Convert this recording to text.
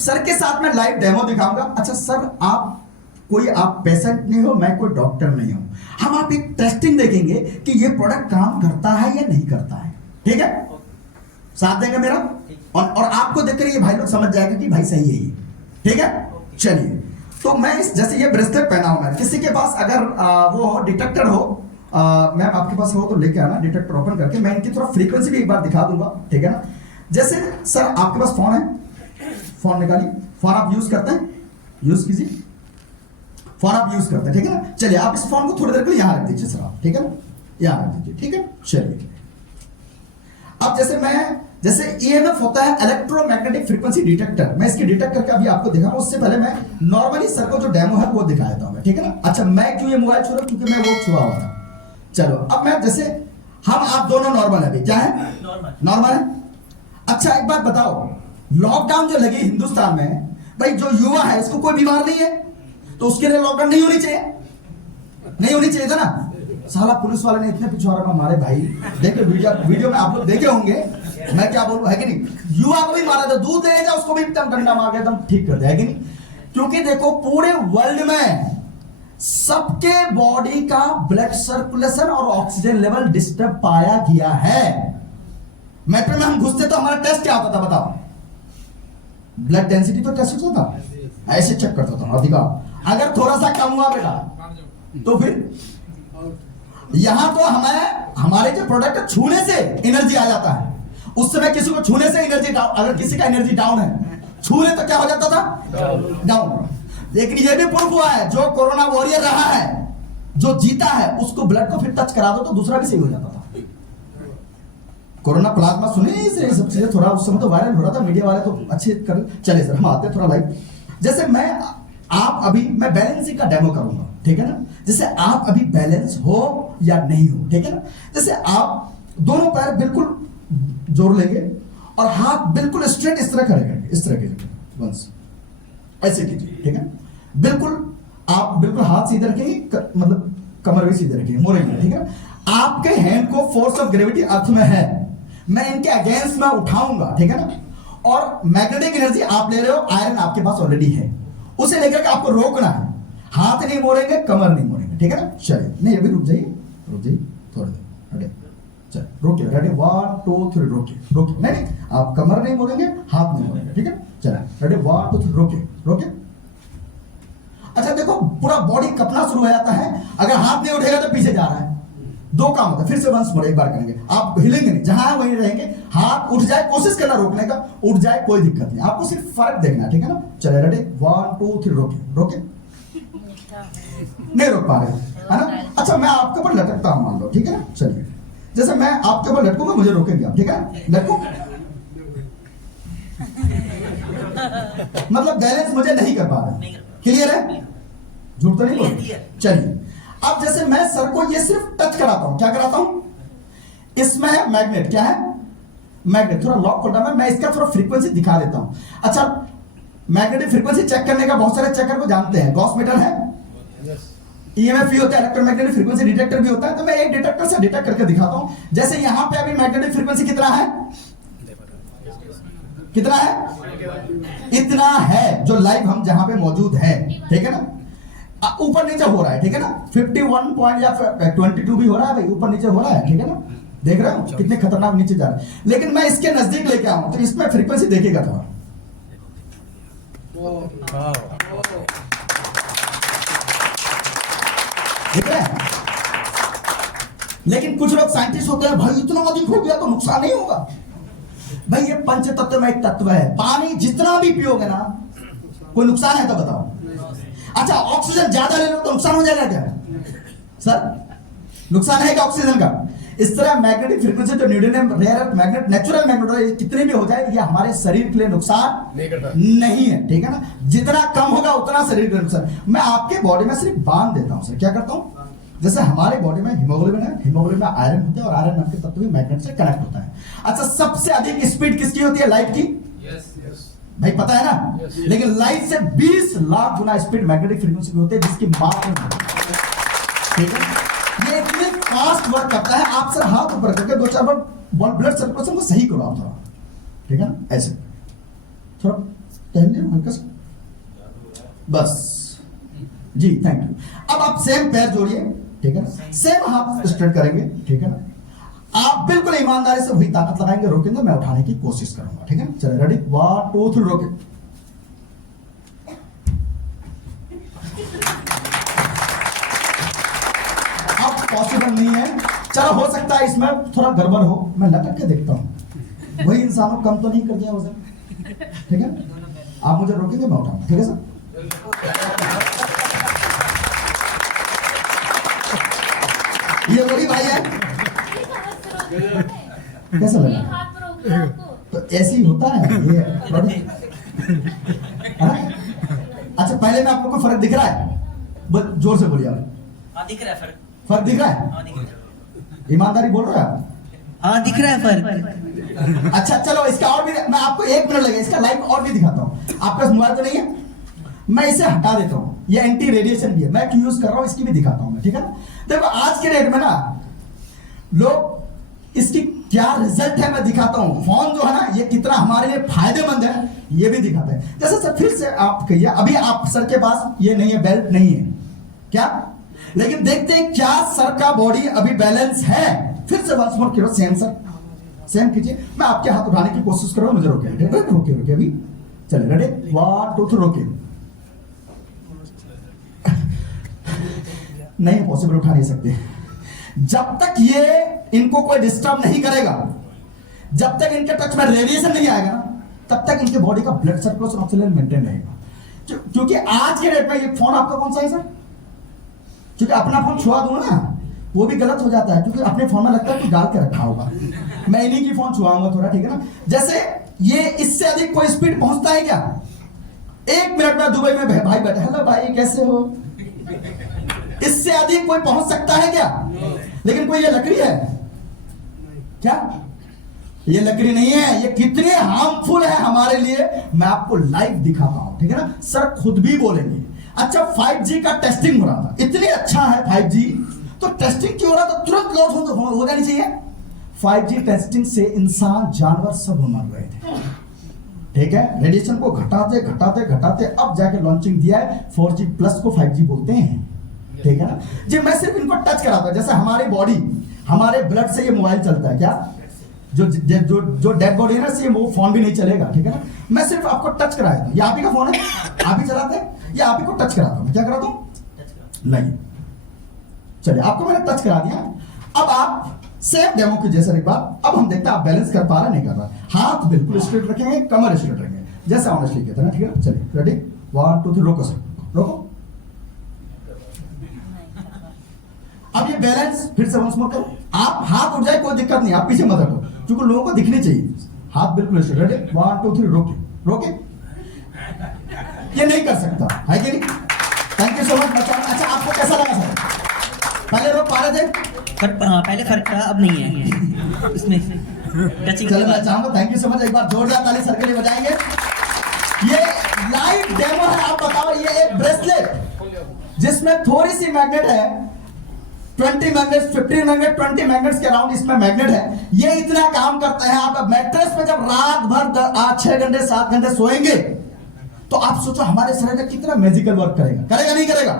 Sir के साथ में लाइव डेमो दिखाऊंगा। अच्छा सर, आप पेशेंट नहीं हो, मैं कोई डॉक्टर नहीं हूं, हम आप एक टेस्टिंग देखेंगे कि ये प्रोडक्ट काम करता है या नहीं करता है, ठीक है? साथ देंगे मेरा, और आपको देखकर ये भाई लोग समझ जाएगा कि भाई सही है ये, ठीक है? चलिए, तो मैं जैसे ये ब्रेसलेट पहना हूं, मैं किसी के पास अगर वो डिटेक्टर हो, मैम आपके पास हो तो लेके आना, डिटेक्टर ओपन करके मैं इनकी थोड़ा फ्रीक्वेंसी भी एक बार दिखा दूंगा, ठीक है ना? जैसे सर आपके पास फोन है, फोन निकालिए, फोन आप यूज करते हैं, यूज कीजिए, फोन आप यूज करते हैं, ठीक है ना? चलिए आप इस फोन को थोड़ी देर के लिए यहां रख दीजिए सर, आप ठीक है ना, यहां रख दीजिए, ठीक है? चलिए, अब जैसे EMF होता है इलेक्ट्रोमैग्नेटिक फ्रीक्वेंसी डिटेक्टर, मैं इसकी डिटेक्ट करके अभी आपको दिखाऊंगा। उससे पहले मैं नॉर्मली सर को जो डेमो है वो दिखा देता हूं, ठीक है ना? अच्छा, मैं क्यों ये मोबाइल छू रहा हूं? क्योंकि मैं वो छुआ हुआ था। चलो, अब मैं जैसे हम आप दोनों नॉर्मल है, क्या है? नॉर्मल है। अच्छा एक बात बताओ, लॉकडाउन जो लगी हिंदुस्तान में, भाई जो युवा है इसको कोई बीमार नहीं है, तो उसके लिए लॉकडाउन नहीं होनी चाहिए, नहीं होनी चाहिए था ना? साला पुलिस वाले ने इतने पिछवाड़ा में मारे भाई, देखो वीडियो में आप लोग देखे होंगे, मैं क्या बोलूं, है कि नहीं? युवा को भी मारा था, दूध दे जा उसको भी एकदम डंडा मार के एकदम ठीक कर दिया, है कि नहीं? क्योंकि देखो पूरे वर्ल्ड में सबके बॉडी का ब्लड सर्कुलेशन और ऑक्सीजन लेवल डिस्टर्ब पाया गया है। मेट्रो में हम घुसते तो हमारा टेस्ट क्या होता था बताओ? ब्लड डेंसिटी तो टेस्ट होता था, ऐसे चेक करता था अधिकार, अगर थोड़ा सा कम हुआ बेटा तो फिर यहां तो हमारे जो प्रोडक्ट छूने से एनर्जी आ जाता है, उस समय किसी को छूने से एनर्जी डाउन, अगर किसी का एनर्जी डाउन है, छूने तो क्या हो जाता था? डाउन। लेकिन ये भी प्रूफ हुआ है, जो कोरोना वॉरियर रहा है, जो जीता है, उसको ब्लड को फिर टच करा दो तो दूसरा भी सही हो जाता था। कोरोना प्लाज्मा सुने ये सब चीजें, थोड़ा उस समय तो वायरल हो रहा था, मीडिया वाले तो अच्छे कर। चले सर हम आते हैं थोड़ा लाइव। जैसे मैं बैलेंसिंग का डेमो करूंगा, ठीक है ना? जैसे आप अभी बैलेंस हो या नहीं हो, ठीक है ना? जैसे आप दोनों पैर बिल्कुल जोड़ लेंगे और हाथ बिल्कुल स्ट्रेट इस तरह करेंगे, इस तरह के वंस ऐसे कीजिए, ठीक है? बिल्कुल आप बिल्कुल हाथ सीधे रखेंगे, मतलब कमर भी सीधे रखेंगे, मोड़ेंगे, ठीक है? आपके हैंड को फोर्स ऑफ ग्रेविटी अर्थ में है, मैं इनके अगेंस्ट में उठाऊंगा, ठीक है ना? और मैग्नेटिक एनर्जी आप ले रहे हो, आयरन आपके पास ऑलरेडी है, उसे लेकर के आपको रोकना है, हाथ नहीं मोड़ेंगे, कमर नहीं मोड़ेंगे, ठीक है ना? चलिए, नहीं अभी रुक जाइए थोड़ी देर, हटे, चल रोकिए, रेडी 1 2 3 रोकिए, नहीं आप कमर नहीं मोड़ेंगे, हाथ नहीं मोड़ेंगे, ठीक है? चलिए रेडी 1 2 3 रोकिए। अच्छा देखो, पूरा बॉडी कपना शुरू हो जाता है, अगर हाथ नहीं उठेगा तो पीछे जा रहा है, दो काम होता है। फिर से वंस मोड़ एक बार करेंगे, आप हिलेंगे नहीं, जहां वहीं रहेंगे, हाथ उठ जाए कोशिश करना रोकने का, उठ जाए कोई दिक्कत नहीं, आपको सिर्फ फर्क देखना है, ठीक है ना? चलिए रेडी 1 2 3 रोकिए, नहीं रोक पा रहे है ना? अच्छा मैं आपके ऊपर लटकता हूं मान लो, ठीक है ना? चलिए, जैसे मैं आपके ऊपर लटकूंगा, मुझे रोकेंगे आप, ठीक है? लटकू मतलब बैलेंस मुझे नहीं कर पा रहे, क्लियर है? झूठ तो नहीं बोल? चलिए, अब जैसे मैं सर को ये सिर्फ टच कराता हूं, क्या कराता हूं? इसमें है मैग्नेट, क्या है? मैग्नेट। थोड़ा लॉक खोलना है, मैं इसका थोड़ा फ्रीक्वेंसी दिखा देता हूं। अच्छा, मैग्नेटिक फ्रीक्वेंसी चेक करने का बहुत सारे चेकर को जानते हैं, गॉस मीटर है, EMF भी होता है, इलेक्ट्रोमैग्नेटिक फ्रीक्वेंसी डिटेक्टर भी होता है। तो मैं एक डिटेक्टर से डिटेक्ट करके दिखाता हूं। जैसे यहां पे अभी मैग्नेटिक फ्रीक्वेंसी कितना है? कितना है? इतना है, जो लाइव हम जहां पे मौजूद है, ठीक है ना? ऊपर नीचे हो रहा है, ठीक है ना? 51 पॉइंट या 22 भी हो रहा है भाई, ऊपर नीचे हो रहा है, ठीक है ना? देख रहे हो कितने खतरनाक नीचे जा रहा है। लेकिन मैं इसके नजदीक लेके आऊं तो इसमें फ्रीक्वेंसी देखेगा थोड़ा, ठीक है? लेकिन कुछ लोग साइंटिस्ट होते हैं, भाई इतना अधिक हो गया तो नुकसान नहीं होगा। भाई ये पंच तत्व में एक तत्व है, पानी जितना भी पियोगे ना, कोई नुकसान है तो बताओ? अच्छा ऑक्सीजन ज्यादा ले लो तो नुकसान हो जाएगा क्या सर? नुकसान है क्या ऑक्सीजन का? इस तरह मैग्नेटिक फ्रीक्वेंसी जो न्यूटोनियम रेयर मैग्नेट नेचुरल मैग्नेट कितने भी हो जाए, ये हमारे शरीर के लिए नुकसान नहीं है, ठीक है ना? जितना कम होगा उतना शरीर के नुकसान। मैं आपके बॉडी में सिर्फ बांध देता हूं सर, क्या करता हूं? जैसे हमारे बॉडी में हीमोग्लोबिन है, हीमोग्लोबिन में आयरन होता है और आयरन नाम के तत्व भी मैग्नेट से कनेक्ट होता है। अच्छा सबसे अधिक स्पीड किसकी होती है? लाइट की। भाई पता है ना? लेकिन लाइट से 20 लाख गुना स्पीड मैग्नेटिक फ्रीक्वेंसी की होती है, जिसकी माप ठीक है? ये इतने फास्ट वर्क करता है। आप सर हाथ ऊपर करके 2-4 बार ब्लड सर्कुलेशन को सही करो आप थोड़ा, ठीक है ना? ऐसे थोड़ा टहलिए हल्का सा, बस जी, थैंक यू। अब आप सेम पैर जोड़िए, ठीक है ना, सेम हाथ स्ट्रेट करेंगे, ठीक है ना। आप बिल्कुल ईमानदारी से वही ताकत लगाएंगे, रोकेंगे, मैं उठाने की कोशिश करूंगा, ठीक है ना। चलिए रेडी, 1 2 3 रोके। अब पॉसिबल नहीं है, चलो हो सकता है इसमें थोड़ा गड़बड़ हो, मैं लटक के देखता हूं, वही इंसानों कम तो नहीं कर दिया वजन, ठीक है। आप मुझे रोकेंगे, मैं उठाऊंगा, ठीक है सर। ये वही भाई है, कैसा लगा? तो ऐसे ही होता है ये अच्छा, पहले में आपको कोई फर्क दिख रहा है? जोर से बोलिए आप। हाँ दिख रहा है फर्क। फर्क दिख रहा है? हाँ दिख रहा है। ईमानदारी बोल रहे हैं आप? हाँ दिख रहा है फर्क। अच्छा चलो, इसका और भी मैं आपको 1 मिनट लगेगा, इसका लाइव और भी दिखाता हूँ। आपके पास मोबाइल तो नहीं है? मैं इसे हटा देता हूँ, ये एंटी रेडिएशन भी है, मैं क्यों यूज कर रहा हूँ इसकी भी दिखाता हूँ मैं, ठीक है ना। देखो आज के डेट में ना लोग इसकी क्या रिजल्ट है मैं दिखाता हूं। फोन जो है ना ये कितना हमारे लिए फायदेमंद है ये भी दिखाते हैं। जैसे सर फिर से आप कहिए, अभी आप सर के पास ये नहीं है, बेल्ट नहीं है क्या, लेकिन देखते हैं क्या सर का बॉडी अभी बैलेंस है। फिर से वंस मोर करो, सेम सर, सेम कीजिए। मैं आपके हाथ उठाने की कोशिश कर रहा हूं, मुझे रोके रोके रोके अभी। चलिए रेडी, 1 2 3 रोके। नहीं पॉसिबल, उठा नहीं सकते। जब तक ये इनको कोई डिस्टर्ब नहीं करेगा, जब तक इनके टच में रेडिएशन नहीं आएगा ना, तब तक इनके बॉडी का ब्लड सर्कुलेशन ऑक्सीजन मेंटेन रहेगा। क्योंकि आज के डेट में ये फोन आपका कौन सा है सर? क्योंकि अपना फोन छुआ दूंगा ना वो भी गलत हो जाता है, क्योंकि अपने फोन में लगता है कुछ डाल के रखा होगा। मैं इन्हीं की फोन छुआऊंगा थोड़ा, ठीक है ना। जैसे ये इससे अधिक कोई स्पीड पहुंचता है क्या? 1 मिनट में दुबई में भाई बैठे, हेलो भाई कैसे हो, इससे अधिक कोई पहुंच सकता है क्या? लेकिन कोई ये लकड़ी है क्या? ये लकड़ी नहीं है। ये कितने हार्मफुल है हमारे लिए मैं आपको लाइव दिखाता हूं, ठीक है ना। सर खुद भी बोलेंगे। अच्छा 5G का टेस्टिंग हो रहा था, इतने अच्छा है 5G, तो टेस्टिंग क्यों हो रहा था? तुरंत लॉन्च हो जानी चाहिए। 5G टेस्टिंग से इंसान जानवर सब मर रहे थे, ठीक है। रेडिएशन को घटाते घटाते घटाते अब जाके लॉन्चिंग दिया है 4G प्लस को 5G बोलते हैं, ठीक है ना जी। मैं सिर्फ इनको टच कराता हूं, जैसे हमारी बॉडी, हमारे ब्लड से ये मोबाइल चलता है क्या? जो डेड बॉडी है ना, से वो फोन भी नहीं चलेगा, ठीक है ना। मैं सिर्फ आपको टच कराया था, ये आप ही का फोन है, आप ही चलाते हैं, ये आप ही को टच कराता हूं। मैं क्या कराता हूं? लाइए, चलिए आपको मैंने टच करा दिया। अब आप सेम डेमो की जैसे एक बार, अब हम देखते हैं आप बैलेंस कर पा रहे नहीं कर रहा। हाथ बिल्कुल स्ट्रेट रखेंगे, कमर स्ट्रेट रखेंगे, जैसे ऑनेस्टली कहते हैं ना, ठीक है। चलिए रेडी, 1 2 3 रोको सर, रोको। अब ये बैलेंस फिर से वंस मोर करो। आप हाथ उठ जाए कोई दिक्कत नहीं, आप पीछे मत हटो, क्योंकि लोगों को दिखनी चाहिए। हाथ बिल्कुल स्ट्रेट, रेडी 1 2 3 रोके रोके। ये नहीं कर सकता है कि नहीं? थैंक यू सो मच बच्चा। अच्छा आपको कैसा लगा सर? पहले रोक पा रहे थे? पहले फर्क था, अब नहीं है इसमें टचिंग। चलो मैं चाहूंगा, थैंक यू सो मच। एक बार जोरदार ताली सर के लिए बजाएंगे। ये लाइव डेमो है। आप बताओ, ये एक ब्रेसलेट जिसमें थोड़ी सी मैग्नेट है, 20 मैग्नेट्स, 15 मैग्नेट, 20 मैग्नेट्स के अराउंड इसमें मैग्नेट है। ये इतना काम करता है। आप मैट्रेस पे जब रात भर 6 घंटे 7 घंटे सोएंगे तो आप सोचो हमारे शरीर में कितना मैजिकल वर्क करेगा, करेगा नहीं करेगा?